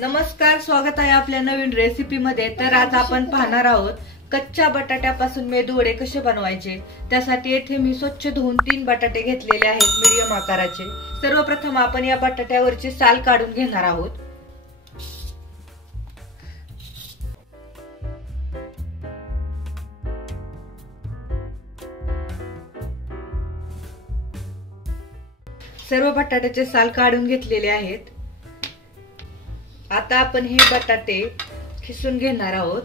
नमस्कार, स्वागत आहे आपल्या नवीन रेसिपी मध्ये। तर आज आपण पाहणार आहोत कच्च्या बटाट्यापासून मेदू वडे कसे बनवायचे। त्यासाठी येथे मी स्वच्छ धुवून 3 बटाटे घेतलेले आहेत मीडियम आकाराचे। सर्वप्रथम आपण या बटाट्यावरची साल काढून घेणार आहोत। सर्व बटाट्याचे साल काढून घेतलेले आहेत। आता आपण हे बटाटे खिसून घेणार आहोत।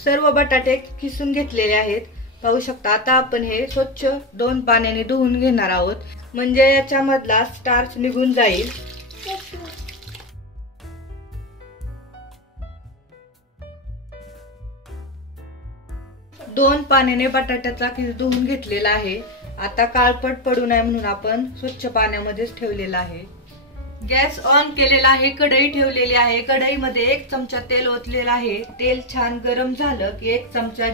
सर्व बटाटे खिसून घेतलेले आहेत, पाहू शकता। आता आपण हे स्वच्छ 2 पाण्याने धुवून घेणार आहोत, म्हणजे याच्यामधला स्टार्च निघून जाईल। दोन पाण्याने बटाट्याचा खिस धुवून घेतलेला आहे। आता काळपट पडू नये म्हणून आपण स्वच्छ पाण्यामध्येच ठेवलेला आहे। गॅस ऑन केलेला आहे, कढई ठेवलेली आहे। कढईमध्ये 1 चमचा तेल ओतलेला आहे। तेल छान गरम झालं की 1 चमचा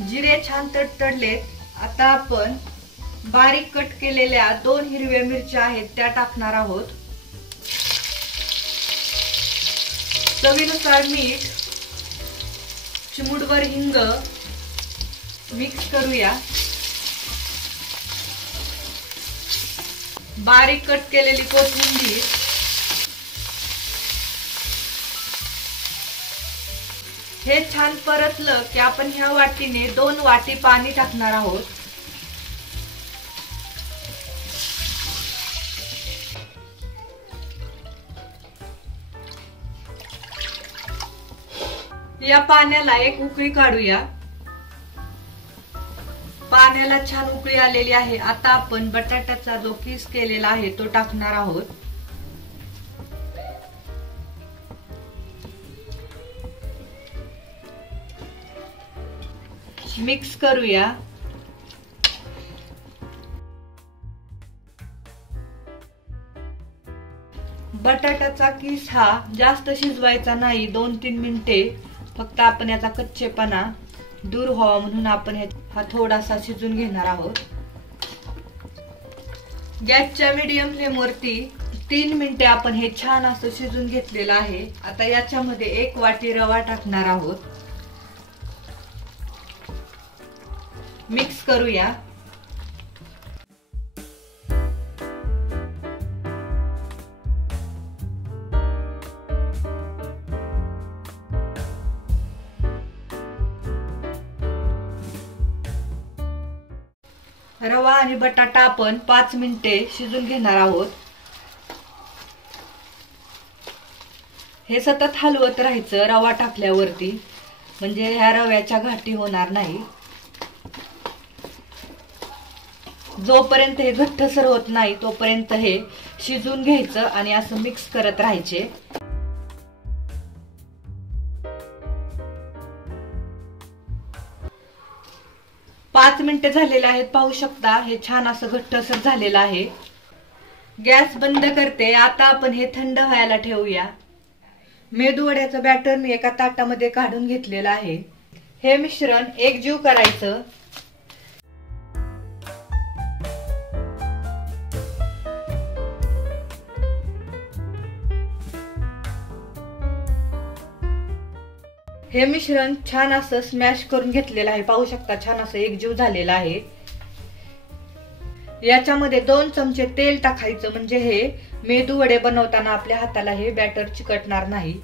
जिरे छान तडतडले। आता आपण बारीक कट केलेल्या 2 हिरव्या मिरच्या आहेत त्या टाकणार आहोत। चवीनुसार मीठ, चिमूटभर हिंग मिक्स करूया। बारीक कट केलेली कोथिंबीर, हे छान परतलं की आपण ह्या वाटीने 2 वाटी पाणी टाकणार आहोत। या पाण्याला 1 उकळी काढूया। पाण्याला छान उकळी आलेली आहे। आता आपण बटाट्याचा जो किस केलेला आहे तो टाकणार आहोत। मिक्स करूया। बटाट्याचा किस हा जास्त शिजवायचा नाही, 2-3 मिनिटे फक्त आपण याचा कच्चेपणा दूर व्हावा म्हणून आपण हा थोडासा शिजून घेणार आहोत। गॅसच्या मीडियम फ्लेम वरती 3 मिनिटे आपण हे छान असं शिजून घेतलेलं आहे। आता याच्यामध्ये 1 वाटी रवा टाकणार आहोत। मिक्स करूया। रवा आणि बटाटा आपण 5 मिनिटे शिजून घेणार आहोत। हे सतत हलवत राहायचं रवा टाकल्यावरती, म्हणजे ह्या रव्याच्या गाठी होणार नाही। जोपर्यंत हे घट्टसर होत नाही तोपर्यंत हे शिजून घ्यायचं आणि असं मिक्स करत राहायचे। पाच मिनिटे झालेले आहेत, पाहू शकता। हे छान असं घट्टसर झालेलं आहे। गॅस बंद करते। आता आपण हे थंड व्हायला ठेवूया। मेदू वड्याचं बॅटर मी एका ताटामध्ये काढून घेतलेलं आहे। हे मिश्रण एकजीव करायचं। हे मिश्रण छान असं स्मॅश करून घेतलेलं आहे, पाहू शकता। छान असं एकजीव झालेलं आहे। याच्यामध्ये 2 चमचे तेल टाकायचं, म्हणजे हे मेदू वडे बनवताना आपल्या हाताला हे बॅटर चिकटणार नाही।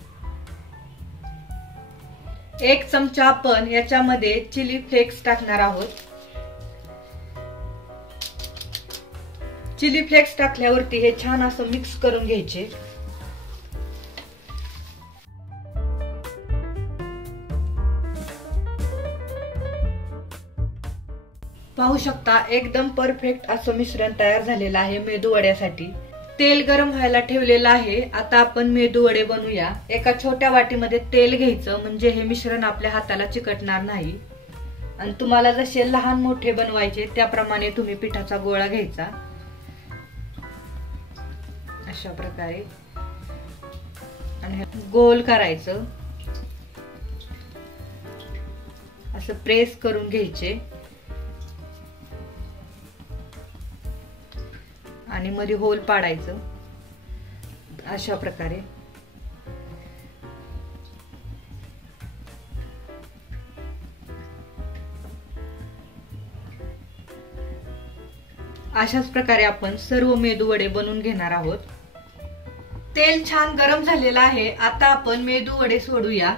1 चमचा आपण याच्यामध्ये चिली फ्लेक्स टाकणार आहोत। चिली फ्लेक्स टाकल्यावरती हे छान असं मिक्स करून घ्यायचे। पाहू शकता, एकदम परफेक्ट असं मिश्रण तयार झालेलं आहे मेदू वड्यासाठी। तेल गरम व्हायला ठेवलेलं आहे। आता आपण मेदू वडे बनवूया। एका छोट्या वाटीमध्ये तेल घ्यायचं, म्हणजे हे मिश्रण आपल्या हाताला चिकटणार नाही। आणि तुम्हाला जसे लहान मोठे बनवायचे त्याप्रमाणे तुम्ही पिठाचा गोळा घ्यायचा अशा प्रकारे। आणि गोल करायचं, असं प्रेस करून घ्यायचे आणि मध्ये होल पाडायचं अशा प्रकारे. अशाच प्रकारे आपण सर्व मेदू वडे बनवून घेणार आहोत. तेल छान गरम झालेलं आहे. आता आपण मेदू वडे सोडूया.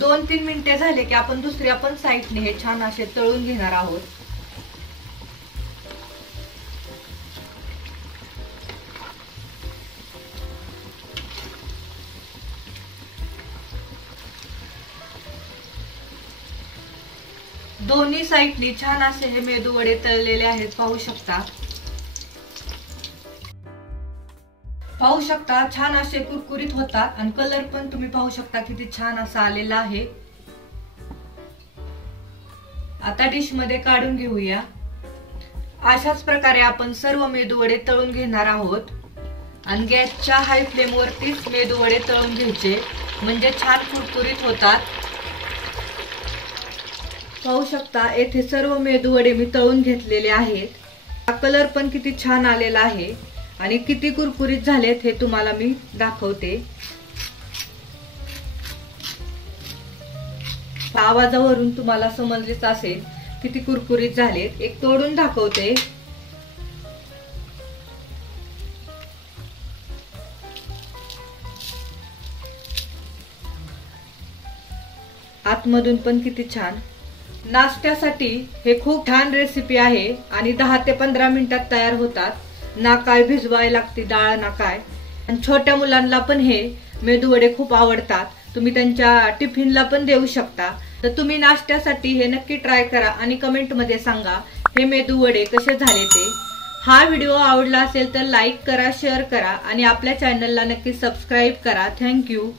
दोन 3 मिनिटे झाले की आपण दुसऱ्या पण साईडने हे छान असे तळून घेणार आहोत. दोन्ही साईडने छान असे हे मेदू वडे तळलेले आहेत, पाहू शकता. पाहू शकता छान असे कुरकुरीत होतात आणि कलर पण तुम्ही पाहू शकता किती छान असा आलेला आहे. आता डिश मध्ये काढून घेऊया. अशाच प्रकारे आपण सर्व मेदू वडे तळून घेणार आहोत आणि गॅसच्या हाय फ्लेम वरतीच मेदू वडे तळून घ्यायचे, म्हणजे छान कुरकुरीत होतात. पाहू शकता येथे सर्व मेदू वडे मी तळून घेतलेले आहेत. हा कलर पण किती छान आलेला आहे आणि किती कुरकुरीत झालेत हे तुम्हाला मी दाखवते. आवाजावरून तुम्हाला समजलेच असेल किती कुरकुरीत झालेत. एक तोडून दाखवते. आतमधून पण किती छान. नाश्त्यासाठी हे खूप छान रेसिपी आहे आणि 10 ते 15 मिनिटात तयार होतात. ना काय भिजवायला लागते डाळ ना काय. आणि छोट्या मुलांना पण हे मेदू वडे खूप आवडतात. तुम्ही त्यांच्या टिफिनला पण देऊ शकता. तर तुम्ही नाश्त्यासाठी हे नक्की ट्राय करा आणि कमेंट मध्ये सांगा हे मेदू वडे कसे झाले ते. हा व्हिडिओ आवडला असेल तर लाईक करा, शेअर करा आणि आपल्या चॅनलला नक्की सबस्क्राईब करा. थँक्यू.